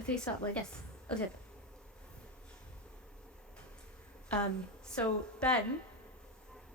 face up, like, Yes. okay. So Ben,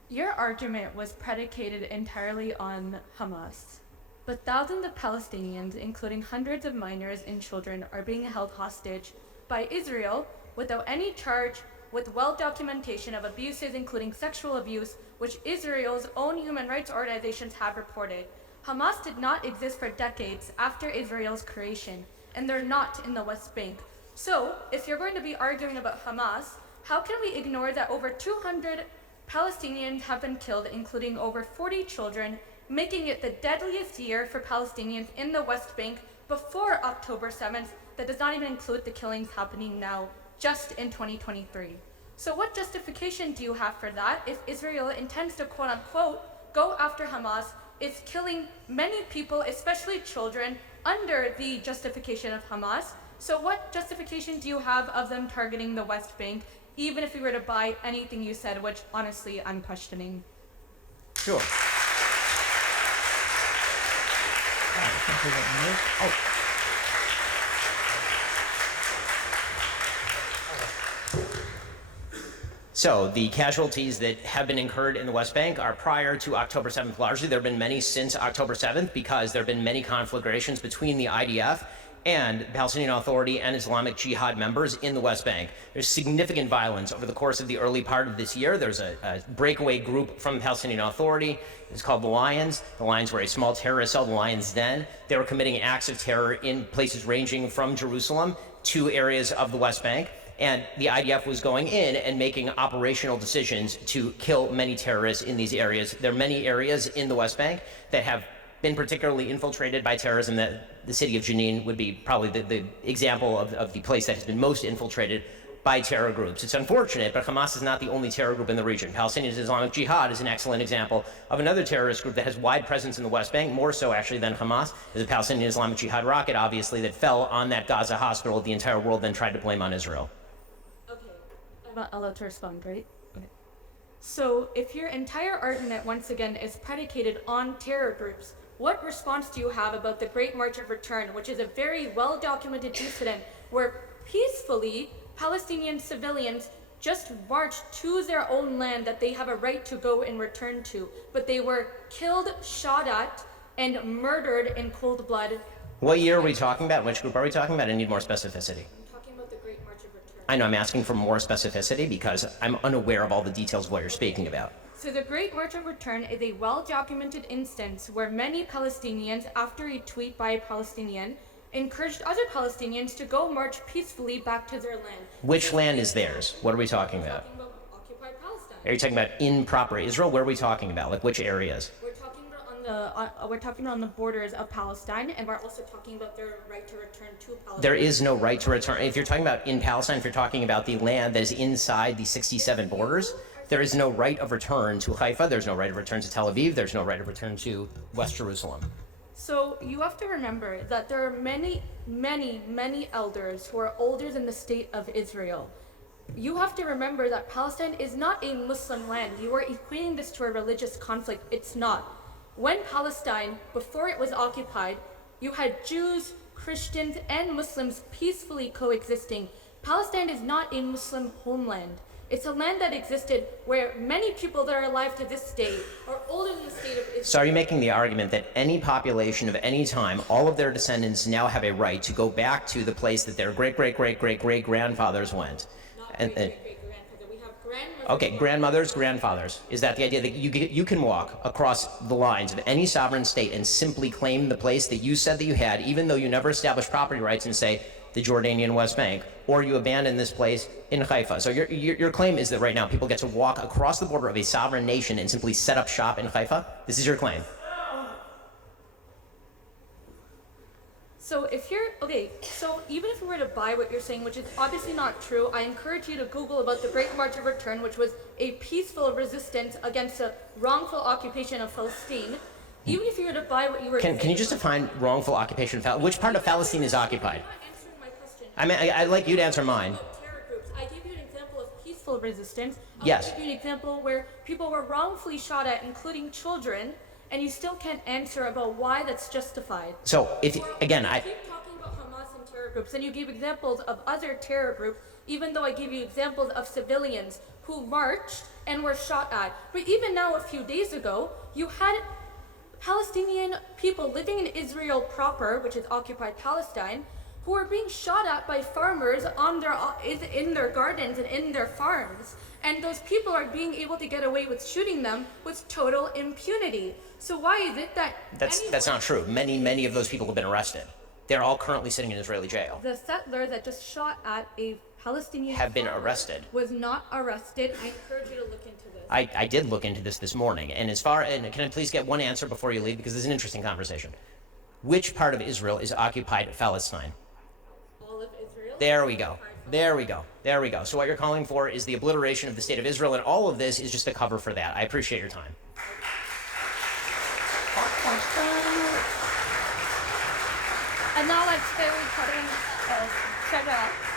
your argument was predicated entirely on Hamas, but thousands of Palestinians, including hundreds of minors and children, are being held hostage by Israel without any charge, with well documentation of abuses, including sexual abuse, which Israel's own human rights organizations have reported. Hamas did not exist for decades after Israel's creation, and they're not in the West Bank. So, if you're going to be arguing about Hamas, how can we ignore that over 200 Palestinians have been killed, including over 40 children, making it the deadliest year for Palestinians in the West Bank before October 7th, that does not even include the killings happening now, just in 2023. So what justification do you have for that if Israel intends to quote-unquote go after Hamas, is killing many people, especially children, under the justification of Hamas? So what justification do you have of them targeting the West Bank, even if we were to buy anything you said, which honestly I'm questioning? Sure. So the casualties that have been incurred in the West Bank are prior to October 7th largely. There have been many since October 7th because there have been many conflagrations between the IDF and the Palestinian Authority and Islamic Jihad members in the West Bank. There's significant violence over the course of the early part of this year. There's a breakaway group from the Palestinian Authority. It's called the Lions. The Lions were a small terrorist cell, the Lions Den. They were committing acts of terror in places ranging from Jerusalem to areas of the West Bank. And the IDF was going in and making operational decisions to kill many terrorists in these areas. There are many areas in the West Bank that have been particularly infiltrated by terrorism. That the city of Jenin would be probably the example of the place that has been most infiltrated by terror groups. It's unfortunate, but Hamas is not the only terror group in the region. Palestinian Islamic Jihad is an excellent example of another terrorist group that has wide presence in the West Bank, more so actually than Hamas. There's a Palestinian Islamic Jihad rocket, obviously, that fell on that Gaza hospital. The entire world then tried to blame on Israel. I'm not allowed to respond, right? Okay. So if your entire argument, once again, is predicated on terror groups, what response do you have about the Great March of Return, which is a very well-documented incident where peacefully Palestinian civilians just marched to their own land that they have a right to go and return to, but they were killed, shot at, and murdered in cold blood? What year are we talking about? Which group are we talking about? I need more specificity. I know I'm asking for more specificity because I'm unaware of all the details of what you're speaking about. So the Great March of Return is a well-documented instance where many Palestinians, after a tweet by a Palestinian, encouraged other Palestinians to go march peacefully back to their land. Which land is theirs? What are we talking about? We're talking about occupied Palestine. Are you talking about in proper Israel? Where are we talking about? Like which areas? We're talking on the borders of Palestine, and we're also talking about their right to return to Palestine. There is no right to return. If you're talking about in Palestine, if you're talking about the land that is inside the 67 borders, there is no right of return to Haifa. There's no right of return to Tel Aviv. There's no right of return to West Jerusalem. So you have to remember that there are many, many, many elders who are older than the state of Israel. You have to remember that Palestine is not a Muslim land. You are equating this to a religious conflict. It's not. When Palestine, before it was occupied, you had Jews, Christians, and Muslims peacefully coexisting. Palestine is not a Muslim homeland. It's a land that existed where many people that are alive to this day are older than the state of Israel. So are you making the argument that any population of any time, all of their descendants now have a right to go back to the place that their great-great-great-great-great-grandfathers went? Not great-great-great-grandfather. We have grandmothers. Okay, grandmothers, grandfathers. Is that the idea that you can walk across the lines of any sovereign state and simply claim the place that you said that you had, even though you never established property rights, and say the Jordanian West Bank, or you abandon this place in Haifa? So your claim is that right now people get to walk across the border of a sovereign nation and simply set up shop in Haifa? This is your claim? So so even if we were to buy what you're saying, which is obviously not true, I encourage you to Google about the Great March of Return, which was a peaceful resistance against a wrongful occupation of Palestine. Even if you were to buy what you were saying... Can you just define wrongful occupation? Which part of Palestine is occupied? You're not answering my question. I mean, I'd like you to answer mine. Terror groups. I gave you an example of peaceful resistance. Yes. I'll give you an example where people were wrongfully shot at, including children, and you still can't answer about why that's justified. So, if again, I keep talking about Hamas and terror groups, and you gave examples of other terror groups, even though I gave you examples of civilians who marched and were shot at. But even now, a few days ago, you had Palestinian people living in Israel proper, which is occupied Palestine, who are being shot at by farmers in their gardens and in their farms. And those people are being able to get away with shooting them with total impunity. So why is it that That's not true. Many of those people have been arrested. They're all currently sitting in Israeli jail. the settler that just shot at a Palestinian Have been farmer arrested. was not arrested? I encourage you to look into this. I did look into this morning, and can I please get one answer before you leave, because this is an interesting conversation. Which part of Israel is occupied Palestine? All of Israel? There we go. There we go. There we go. So what you're calling for is the obliteration of the state of Israel, and all of this is just a cover for that. I appreciate your time. And now let's say we put in check it out.